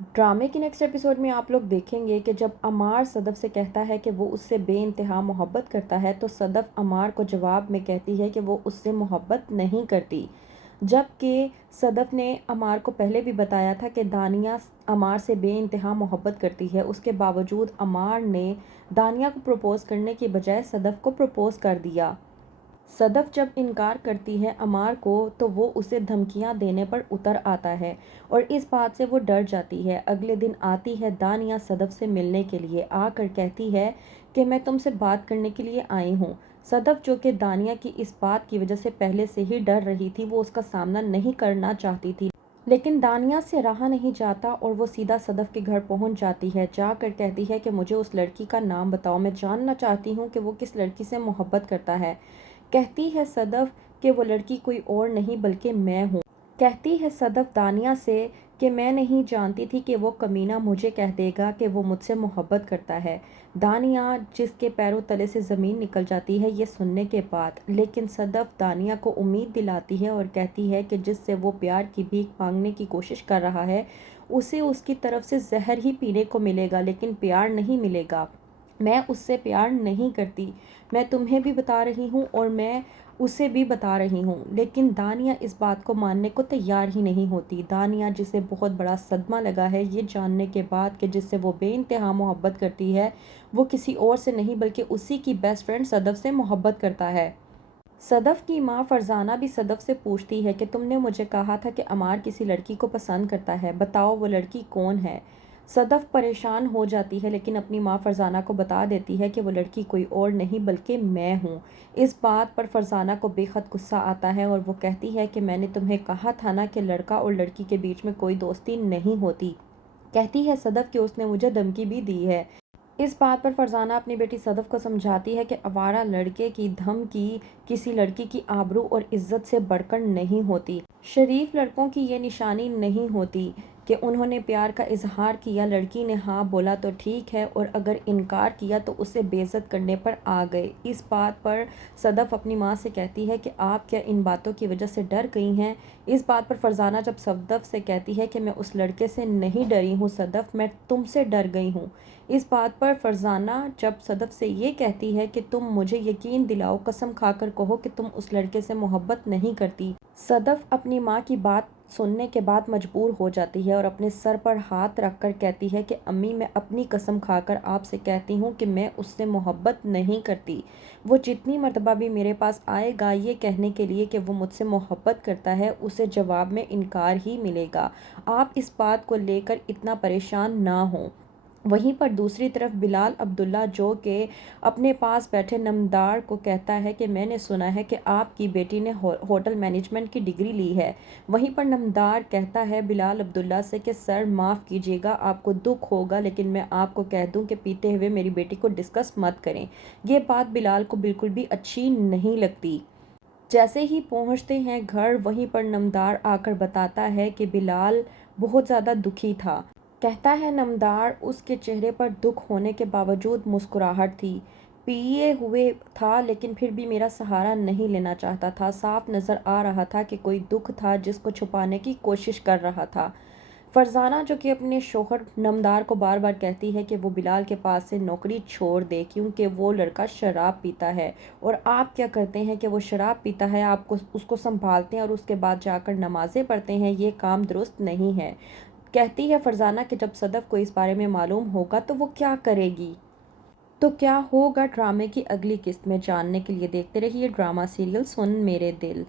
ڈرامے کی next episode میں آپ لوگ دیکھیں گے کہ جب عمار صدف سے کہتا ہے کہ وہ اس سے بے انتہا محبت کرتا ہے تو صدف عمار کو جواب میں کہتی ہے کہ وہ اس سے محبت نہیں کرتی، جبکہ صدف نے عمار کو پہلے بھی بتایا تھا کہ دانیہ عمار سے بے انتہا محبت کرتی ہے۔ اس کے باوجود عمار نے دانیہ کو پروپوز کرنے کی بجائے صدف کو پروپوز کر دیا۔ صدف جب انکار کرتی ہے عمار کو تو وہ اسے دھمکیاں دینے پر اتر آتا ہے اور اس بات سے وہ ڈر جاتی ہے۔ اگلے دن آتی ہے دانیہ صدف سے ملنے کے لیے، آ کر کہتی ہے کہ میں تم سے بات کرنے کے لیے آئی ہوں۔ صدف جو کہ دانیہ کی اس بات کی وجہ سے پہلے سے ہی ڈر رہی تھی، وہ اس کا سامنا نہیں کرنا چاہتی تھی، لیکن دانیہ سے رہا نہیں جاتا اور وہ سیدھا صدف کے گھر پہنچ جاتی ہے۔ جا کر کہتی ہے کہ مجھے اس لڑکی کا نام بتاؤ، میں جاننا چاہتی ہوں کہ وہ کس لڑکی سے محبت کرتا ہے۔ کہتی ہے صدف کہ وہ لڑکی کوئی اور نہیں بلکہ میں ہوں۔ کہتی ہے صدف دانیہ سے کہ میں نہیں جانتی تھی کہ وہ کمینہ مجھے کہہ دے گا کہ وہ مجھ سے محبت کرتا ہے۔ دانیہ جس کے پیروں تلے سے زمین نکل جاتی ہے یہ سننے کے بعد، لیکن صدف دانیہ کو امید دلاتی ہے اور کہتی ہے کہ جس سے وہ پیار کی بھیک مانگنے کی کوشش کر رہا ہے اسے اس کی طرف سے زہر ہی پینے کو ملے گا لیکن پیار نہیں ملے گا۔ میں اس سے پیار نہیں کرتی، میں تمہیں بھی بتا رہی ہوں اور میں اسے بھی بتا رہی ہوں، لیکن دانیہ اس بات کو ماننے کو تیار ہی نہیں ہوتی۔ دانیہ جسے بہت بڑا صدمہ لگا ہے یہ جاننے کے بعد کہ جس سے وہ بے انتہا محبت کرتی ہے وہ کسی اور سے نہیں بلکہ اسی کی بیسٹ فرینڈ صدف سے محبت کرتا ہے۔ صدف کی ماں فرزانہ بھی صدف سے پوچھتی ہے کہ تم نے مجھے کہا تھا کہ عمار کسی لڑکی کو پسند کرتا ہے، بتاؤ وہ لڑکی کون ہے؟ صدف پریشان ہو جاتی ہے لیکن اپنی ماں فرزانہ کو بتا دیتی ہے کہ وہ لڑکی کوئی اور نہیں بلکہ میں ہوں۔ اس بات پر فرزانہ کو بے حد غصہ آتا ہے اور وہ کہتی ہے کہ میں نے تمہیں کہا تھا نا کہ لڑکا اور لڑکی کے بیچ میں کوئی دوستی نہیں ہوتی۔ کہتی ہے صدف کہ اس نے مجھے دھمکی بھی دی ہے۔ اس بات پر فرزانہ اپنی بیٹی صدف کو سمجھاتی ہے کہ آوارہ لڑکے کی دھمکی کسی لڑکی کی آبرو اور عزت سے بڑھ کر نہیں ہوتی۔ شریف لڑکوں کی یہ نشانی نہیں ہوتی کہ انہوں نے پیار کا اظہار کیا، لڑکی نے ہاں بولا تو ٹھیک ہے اور اگر انکار کیا تو اسے بے عزت کرنے پر آ گئے۔ اس بات پر صدف اپنی ماں سے کہتی ہے کہ آپ کیا ان باتوں کی وجہ سے ڈر گئی ہیں؟ اس بات پر فرزانہ جب صدف سے کہتی ہے کہ میں اس لڑکے سے نہیں ڈری ہوں صدف، میں تم سے ڈر گئی ہوں۔ اس بات پر فرزانہ جب صدف سے یہ کہتی ہے کہ تم مجھے یقین دلاؤ، قسم کھا کر کہو کہ تم اس لڑکے سے محبت نہیں کرتی۔ صدف اپنی ماں کی بات سننے کے بعد مجبور ہو جاتی ہے اور اپنے سر پر ہاتھ رکھ کر کہتی ہے کہ امی میں اپنی قسم کھا کر آپ سے کہتی ہوں کہ میں اس سے محبت نہیں کرتی۔ وہ جتنی مرتبہ بھی میرے پاس آئے گا یہ کہنے کے لیے کہ وہ مجھ سے محبت کرتا ہے اسے جواب میں انکار ہی ملے گا۔ آپ اس بات کو لے کر اتنا پریشان نہ ہوں۔ وہیں پر دوسری طرف بلال عبداللہ جو کہ اپنے پاس بیٹھے نمدار کو کہتا ہے کہ میں نے سنا ہے کہ آپ کی بیٹی نے ہوٹل مینجمنٹ کی ڈگری لی ہے۔ وہیں پر نمدار کہتا ہے بلال عبداللہ سے کہ سر معاف کیجیے گا، آپ کو دکھ ہوگا لیکن میں آپ کو کہہ دوں کہ پیتے ہوئے میری بیٹی کو ڈسکس مت کریں۔ یہ بات بلال کو بالکل بھی اچھی نہیں لگتی۔ جیسے ہی پہنچتے ہیں گھر وہیں پر نمدار آ کر بتاتا ہے کہ بلال بہت زیادہ دکھی تھا۔ کہتا ہے نمدار اس کے چہرے پر دکھ ہونے کے باوجود مسکراہٹ تھی، پیے ہوئے تھا لیکن پھر بھی میرا سہارا نہیں لینا چاہتا تھا، صاف نظر آ رہا تھا کہ کوئی دکھ تھا جس کو چھپانے کی کوشش کر رہا تھا۔ فرزانہ جو کہ اپنے شوہر نمدار کو بار بار کہتی ہے کہ وہ بلال کے پاس سے نوکری چھوڑ دے کیونکہ وہ لڑکا شراب پیتا ہے، اور آپ کیا کرتے ہیں کہ وہ شراب پیتا ہے، آپ اس کو سنبھالتے ہیں اور اس کے بعد جا کر نمازیں پڑھتے ہیں، یہ کام درست نہیں ہے۔ کہتی ہے فرزانہ کہ جب صدف کو اس بارے میں معلوم ہوگا تو وہ کیا کرے گی؟ تو کیا ہوگا ڈرامے کی اگلی قسط میں جاننے کے لیے دیکھتے رہیے ڈرامہ سیریل سن میرے دل۔